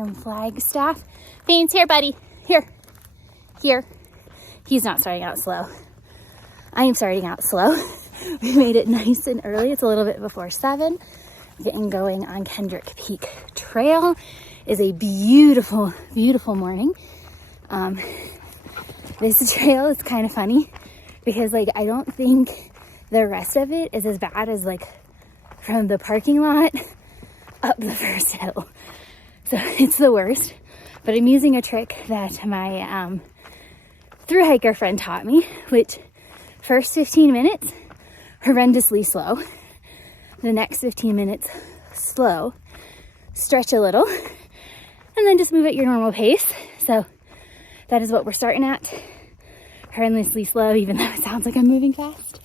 from Flagstaff. Beans, here, buddy. Here. Here. He's not starting out slow. I am starting out slow. We made it nice and early. It's a little bit before 7. Getting going on Kendrick Peak Trail. Is a beautiful, beautiful morning. This trail is kind of funny because like I don't think the rest of it is as bad as like from the parking lot up the first hill. So it's the worst. But I'm using a trick that my thru hiker friend taught me, which first 15 minutes horrendously slow. The next 15 minutes slow, stretch a little, and then just move at your normal pace. So that is what we're starting at. Horrendously slow, even though it sounds like I'm moving fast.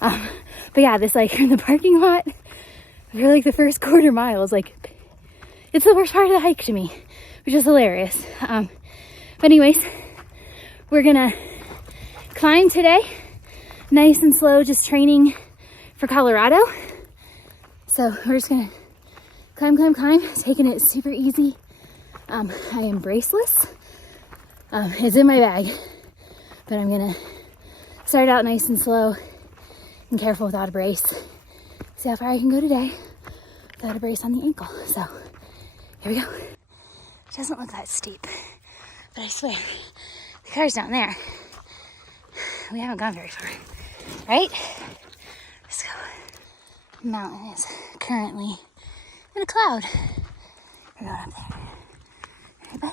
But yeah, this like in the parking lot for like the first quarter mile is like, it's the worst part of the hike to me, which is hilarious. But anyways, we're gonna climb today, nice and slow, just training for Colorado. So we're just gonna climb, taking it super easy. I am braceless. It's in my bag, but I'm gonna start out nice and slow and careful without a brace. See how far I can go today without a brace on the ankle. So here we go. It doesn't look that steep, but I swear, the car's down there. We haven't gone very far, right? Let's go. The mountain is currently in a cloud. We're going up there. Right, bud?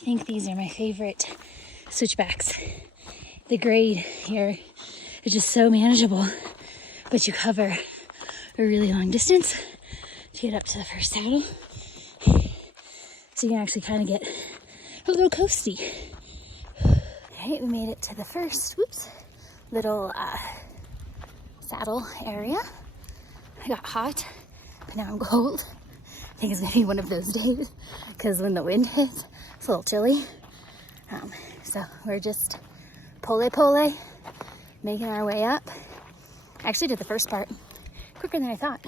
I think these are my favorite switchbacks. The grade here is just so manageable, but you cover a really long distance to get up to the first saddle. So you can actually kind of get a little coasty. Okay, we made it to the first, little saddle area. I got hot, but now I'm cold. I think it's gonna be one of those days because when the wind hits, it's a little chilly. So we're just pole, making our way up. I actually did the first part quicker than I thought.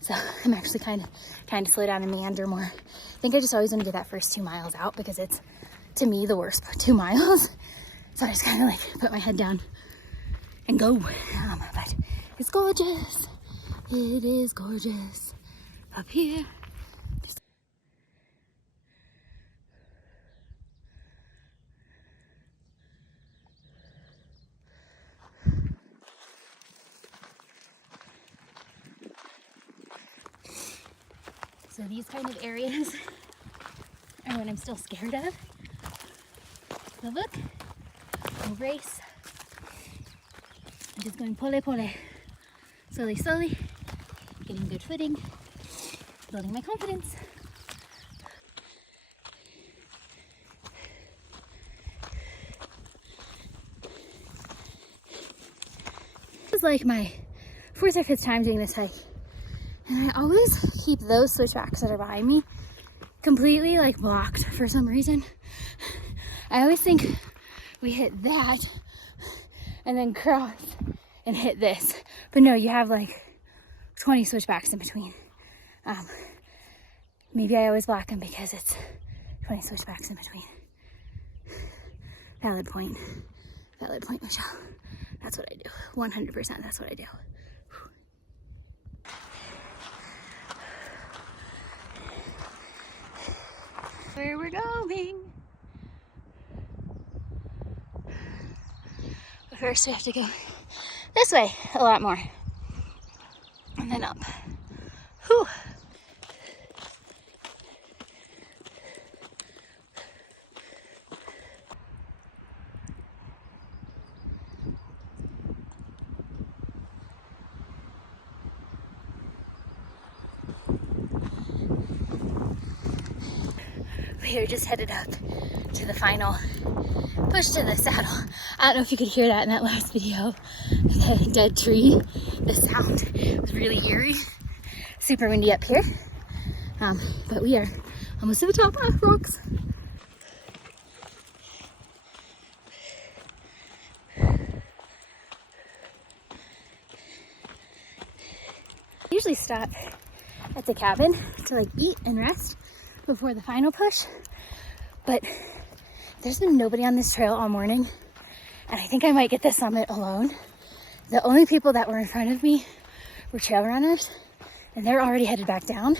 So I'm actually kind of trying to slow down and meander more. I think I just always want to get that first 2 miles out because it's, to me, the worst 2 miles. So I just kind of like put my head down and go. But it's gorgeous. It is gorgeous up here. So these kind of areas are what I'm still scared of. So look, no brace. I'm just going pole, slowly, getting good footing, building my confidence. This is like my 4th or 5th time doing this hike. And I always keep those switchbacks that are behind me completely like blocked for some reason. I always think we hit that and then cross and hit this. But no, you have like 20 switchbacks in between. Maybe I always block them because it's 20 switchbacks in between. Valid point, Michelle. That's what I do. 100%, that's what I do. Where we're going. But first we have to go this way a lot more. And then up. Whew. we are just headed up to the final push to the saddle. I don't know if you could hear that in that last video. The dead tree, the sound was really eerie. Super windy up here. But we are almost to the top of rocks. I usually stop at the cabin to like eat and rest before the final push, but there's been nobody on this trail all morning, and I think I might get the summit alone. The only people that were in front of me were trail runners, and they're already headed back down,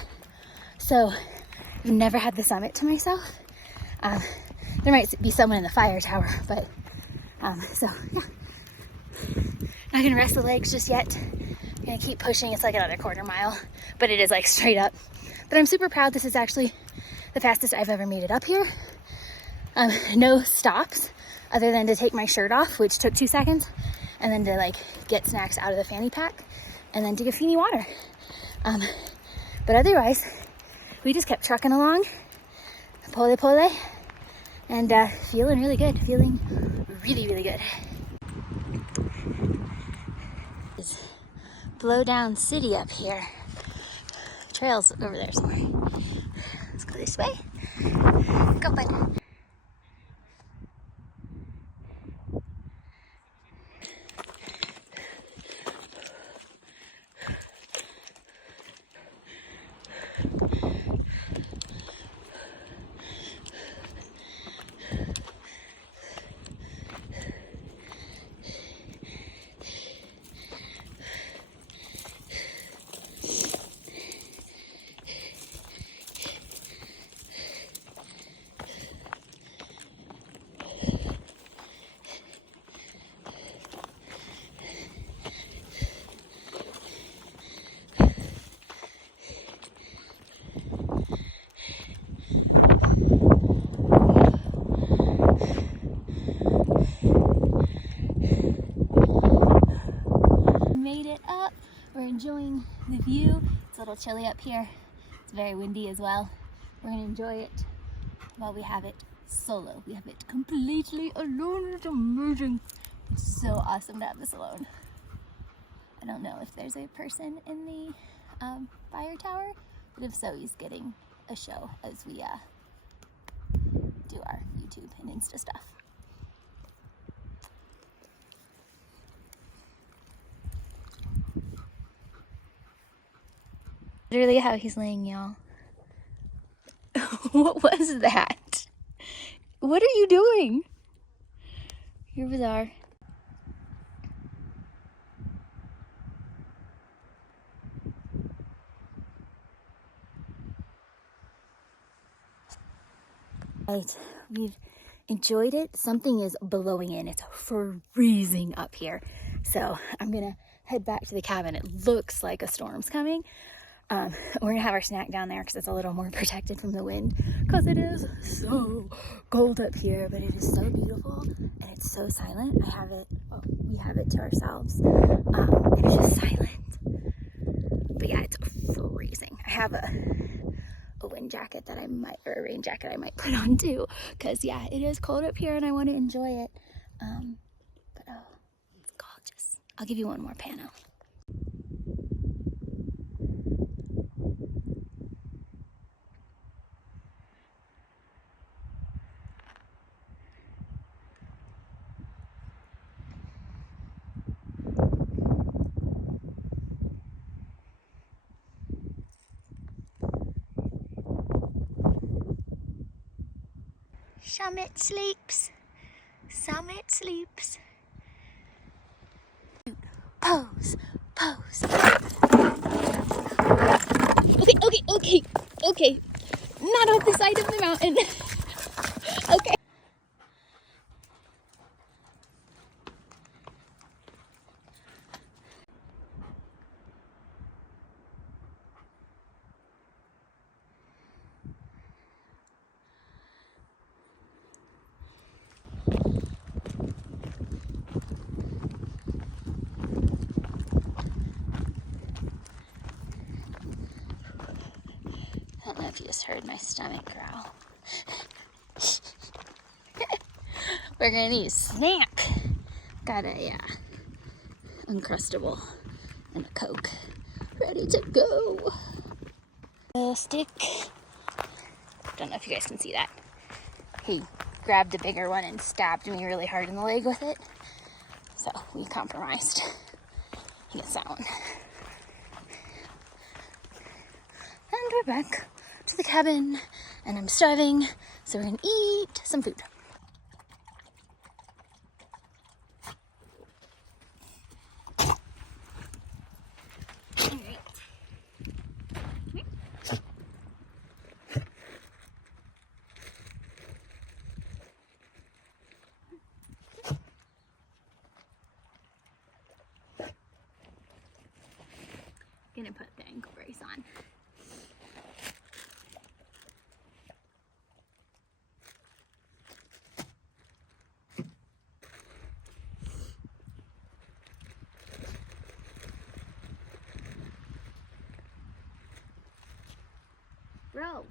so I've never had the summit to myself. There might be someone in the fire tower, but so yeah, not gonna rest the legs just yet. Gonna keep pushing. It's like another quarter mile, but it is like straight up. But I'm super proud. This is actually the fastest I've ever made it up here. No stops other than to take my shirt off, which took 2 seconds, and then to like get snacks out of the fanny pack, and then to get Feeny water. But otherwise, we just kept trucking along, pole pole, and feeling really good. Feeling really, really good. Blow down city up here. Trails over there somewhere. Let's go this way. Go, bud. Made it up. We're enjoying the view. It's a little chilly up here. It's very windy as well. We're gonna enjoy it while we have it solo. We have it completely alone. It's amazing. It's so awesome to have this alone. I don't know if there's a person in the fire tower, but if so, he's getting a show as we do our YouTube and Insta stuff. Literally how he's laying, y'all. What was that? What are you doing? You're bizarre. Right, we've enjoyed it. Something is blowing in. It's freezing up here. So I'm gonna head back to the cabin. It looks like a storm's coming. We're gonna have our snack down there because it's a little more protected from the wind, because it is so cold up here, but it is so beautiful and it's so silent. We have it to ourselves. And it's just silent. But yeah, it's freezing. I have a wind jacket that I might, or a rain jacket I might put on too, because yeah, it is cold up here and I want to enjoy it. But oh, it's gorgeous. I'll give you one more pano. Summit sleeps. Summit sleeps. Pose. Pose. Okay. Not off the side of the mountain. Okay. I don't know if you just heard my stomach growl. We're gonna need a snack. Got a Uncrustable and a Coke. Ready to go. A stick. Don't know if you guys can see that. He grabbed a bigger one and stabbed me really hard in the leg with it. So we compromised. He gets that one. And we're back to the cabin. And I'm starving, so we're gonna eat some food. Gonna put the ankle brace on. Bro.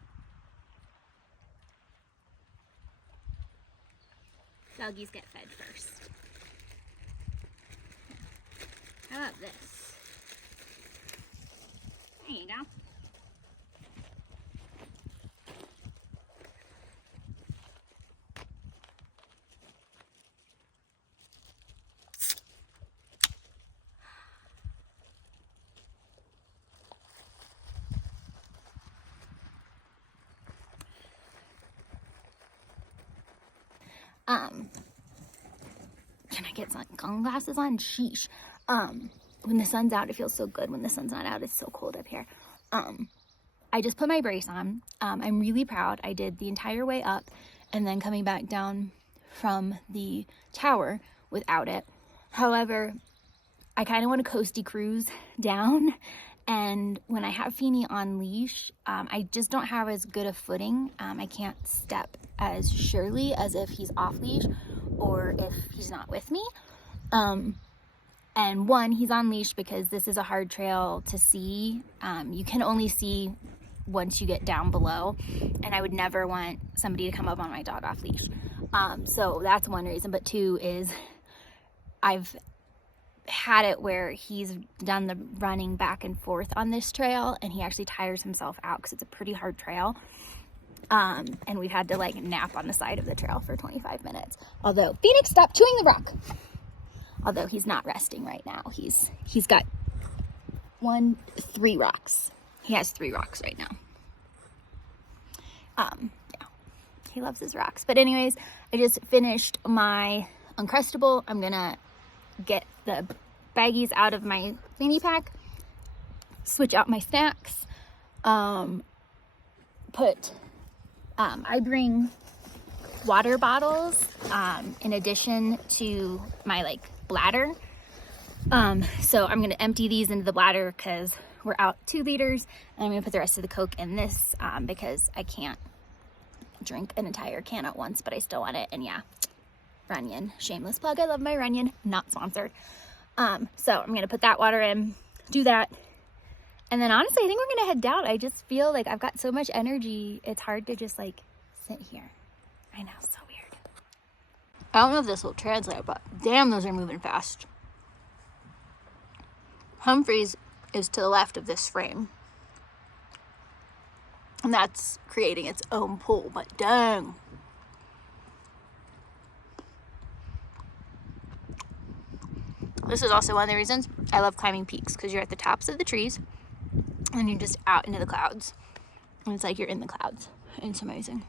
Doggies get fed first. How about this? There you go. Can I get sunglasses on? Sheesh. When the sun's out, it feels so good. When the sun's not out, it's so cold up here. I just put my brace on. I'm really proud. I did the entire way up and then coming back down from the tower without it. However, I kind of want to coasty cruise down. And when I have Feeny on leash, I just don't have as good a footing. I can't step as surely as if he's off leash or if he's not with me. And one, he's on leash because this is a hard trail to see. You can only see once you get down below, and I would never want somebody to come up on my dog off leash. So that's one reason. But two is I've had it where he's done the running back and forth on this trail and he actually tires himself out because it's a pretty hard trail. And we've had to like nap on the side of the trail for 25 minutes. Although, Phoenix, stop chewing the rock. Although he's not resting right now. He's got 3 rocks. He has 3 rocks right now. Yeah, he loves his rocks. But anyways, I just finished my Uncrustable. I'm gonna get the baggies out of my fanny pack, switch out my snacks, I bring water bottles in addition to my like bladder. So I'm gonna empty these into the bladder because we're out 2 liters, and I'm gonna put the rest of the Coke in this because I can't drink an entire can at once, but I still want it. And yeah, Runyon, shameless plug, I love my Runyon, not sponsored. So I'm gonna put that water in, do that, and then honestly I think we're gonna head down. I just feel like I've got so much energy, it's hard to just like sit here. I know, so weird. I don't know if this will translate, but damn, those are moving fast. Humphreys is to the left of this frame, and that's creating its own pull, but dang. This is also one of the reasons I love climbing peaks, because you're at the tops of the trees and you're just out into the clouds. And it's like you're in the clouds. And it's amazing.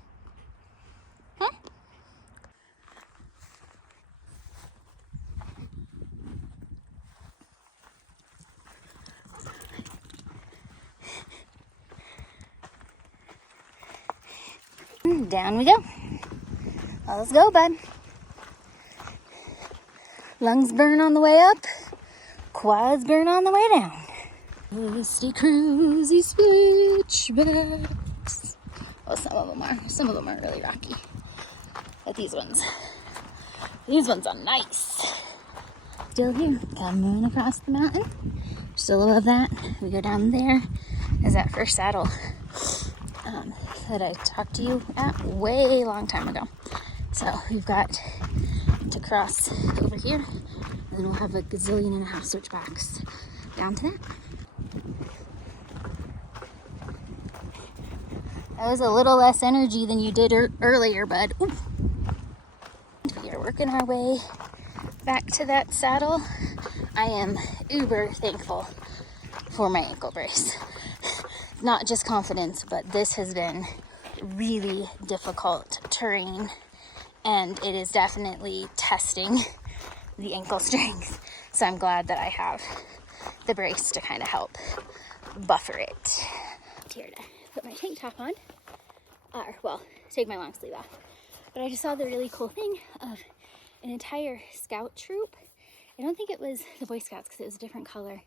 Down we go. Well, let's go, bud. Lungs burn on the way up, quads burn on the way down. Rusty cruisy switchbacks. Well, some of them are really rocky. But these ones are nice. Still here, coming across the mountain. Still above that, we go down there. Is that first saddle. that I talked to you at way long time ago. So we've got to cross over here, and then we'll have a gazillion and a half switchbacks down to that. That was a little less energy than you did earlier, bud. Ooh. We are working our way back to that saddle. I am uber thankful for my ankle brace. Not just confidence, but this has been really difficult terrain, and it is definitely testing the ankle strength. So I'm glad that I have the brace to kind of help buffer it. Here to put my tank top on, well, take my long sleeve off. But I just saw the really cool thing of an entire scout troop. I don't think it was the Boy Scouts because it was a different color,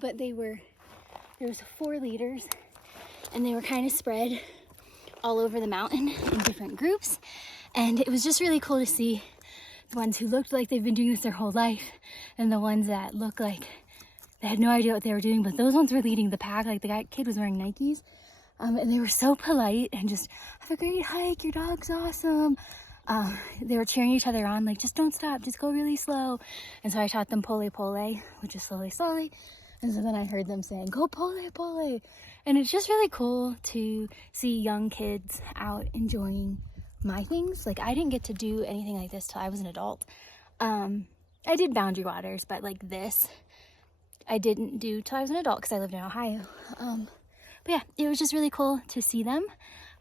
but there was 4 leaders, and they were kind of spread all over the mountain in different groups. And it was just really cool to see the ones who looked like they've been doing this their whole life, and the ones that looked like they had no idea what they were doing, but those ones were leading the pack. Like the kid was wearing Nikes, and they were so polite and just, have a great hike, your dog's awesome. They were cheering each other on, like, just don't stop, just go really slow. And so I taught them pole pole, which is slowly, slowly. And so then I heard them saying, go pole pole. And it's just really cool to see young kids out enjoying my things. Like, I didn't get to do anything like this till I was an adult. I did Boundary Waters, but like this, I didn't do till I was an adult because I lived in Ohio. But yeah, it was just really cool to see them.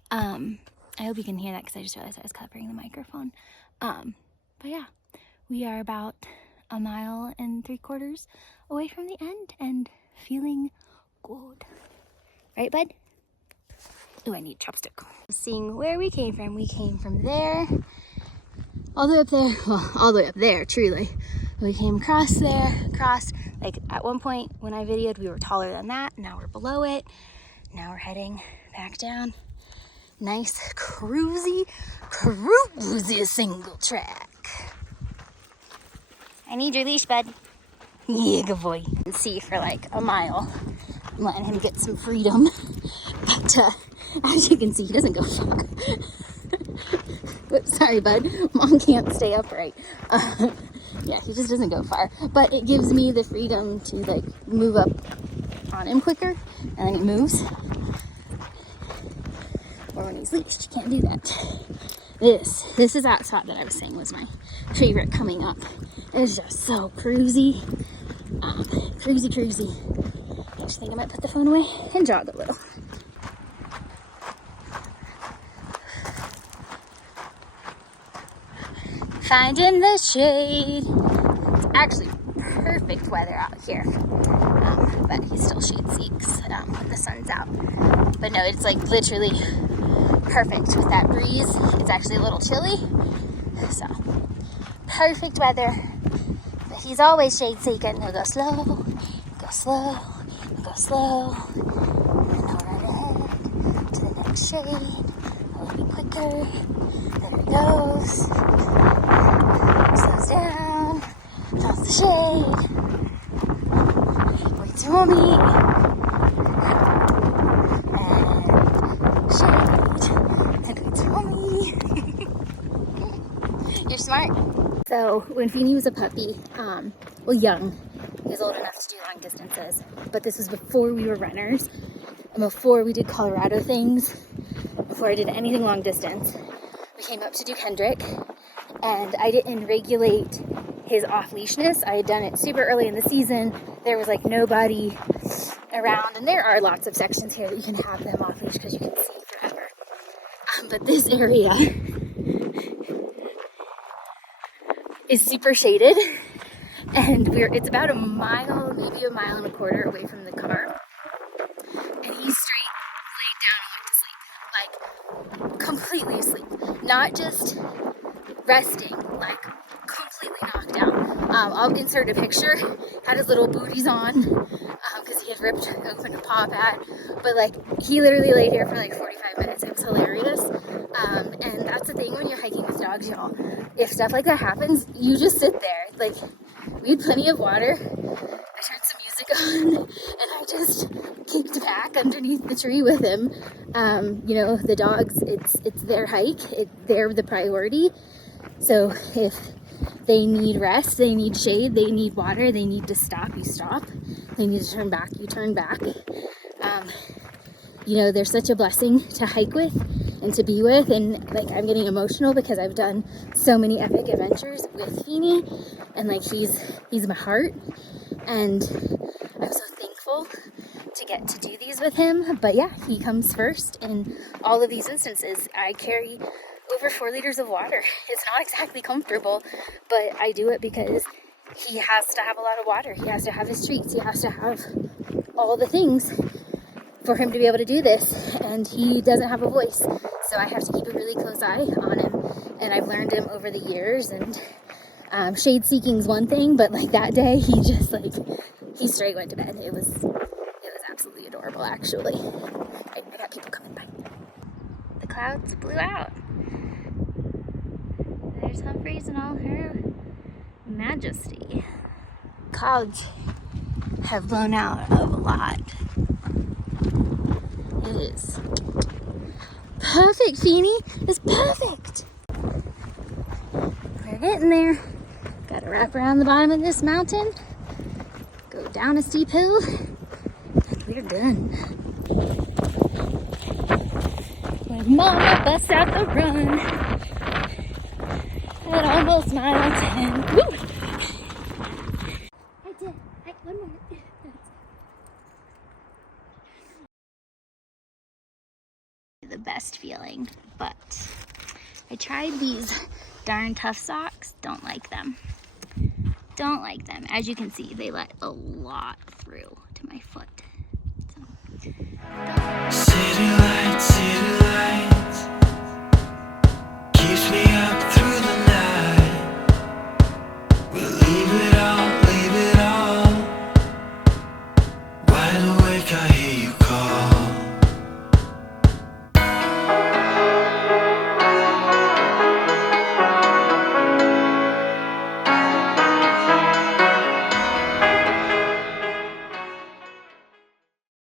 I hope you can hear that because I just realized I was covering the microphone. But yeah, we are about 1.75 miles away from the end and feeling good. Right, bud? Oh, I need chopstick. Seeing where we came from there, all the way up there, well, all the way up there, truly. We came across there, like at one point when I videoed, we were taller than that. Now we're below it. Now we're heading back down. Nice cruisy single track. I need your leash, bud. Yeah, good boy. You can see for like a mile. I'm letting him get some freedom. But as you can see, he doesn't go far. Oops, sorry, bud. Mom can't stay upright. Yeah, he just doesn't go far. But it gives me the freedom to like move up on him quicker, and then he moves. Or when he's leashed, can't do that. This is that spot that I was saying was my favorite coming up. It's just so cruisy. Cruisy. I just think I might put the phone away and jog a little. Finding the shade. It's actually perfect weather out here. But he still shade seeks when the sun's out. But no, it's like literally perfect with that breeze. It's actually a little chilly. So, perfect weather. But he's always shade seeking. He'll go slow, go slow, go slow. And then he'll run ahead to the next shade. A little bit quicker. There he goes. Slows down. Draws the shade. Waits for me. You're smart. So when Feeny was a puppy, well, young, he was old enough to do long distances, but this was before we were runners and before we did Colorado things, before I did anything long distance. We came up to do Kendrick, and I didn't regulate his off-leashness. I had done it super early in the season. There was like nobody around, and there are lots of sections here that you can have them off-leash because you can see forever. But this area is super shaded, and it's about 1 mile, maybe 1.25 miles away from the car, and he's straight laid down and went to sleep, like completely asleep, not just resting, like completely knocked out. I'll insert a picture. Had his little booties on because he had ripped open a paw pad, but like he literally laid here for like 45 minutes. It was hilarious. And that's the thing when you're hiking with dogs, y'all. If stuff like that happens, you just sit there. Like, we had plenty of water. I turned some music music on, and I just kicked back underneath the tree with him. You know, the dogs, it's their hike. They're the priority. So if they need rest, they need shade, they need water, they need to stop, you stop. They need to turn back, you turn back. You know, they're such a blessing to hike with and to be with, and like I'm getting emotional because I've done so many epic adventures with Feeny, and like he's my heart, and I'm so thankful to get to do these with him. But yeah, he comes first in all of these instances. I carry over 4 liters of water. It's not exactly comfortable, but I do it because he has to have a lot of water. He has to have his treats. He has to have all the things for him to be able to do this, and he doesn't have a voice, so I have to keep a really close eye on him. And I've learned him over the years, and shade seeking is one thing, but like that day he straight went to bed. It was absolutely adorable, actually. I got people coming by. The clouds blew out. There's Humphreys in all her majesty. Clouds have blown out of a lot. It is perfect, Feeny. It's perfect. We're getting there. Got to wrap around the bottom of this mountain, go down a steep hill, and we're done. When Mama busts out the run at almost mile 10. Woo! I did. One more. The best feeling, but I tried these darn tough socks. Don't like them. Don't like them. As you can see, they let a lot through to my foot. So. City lights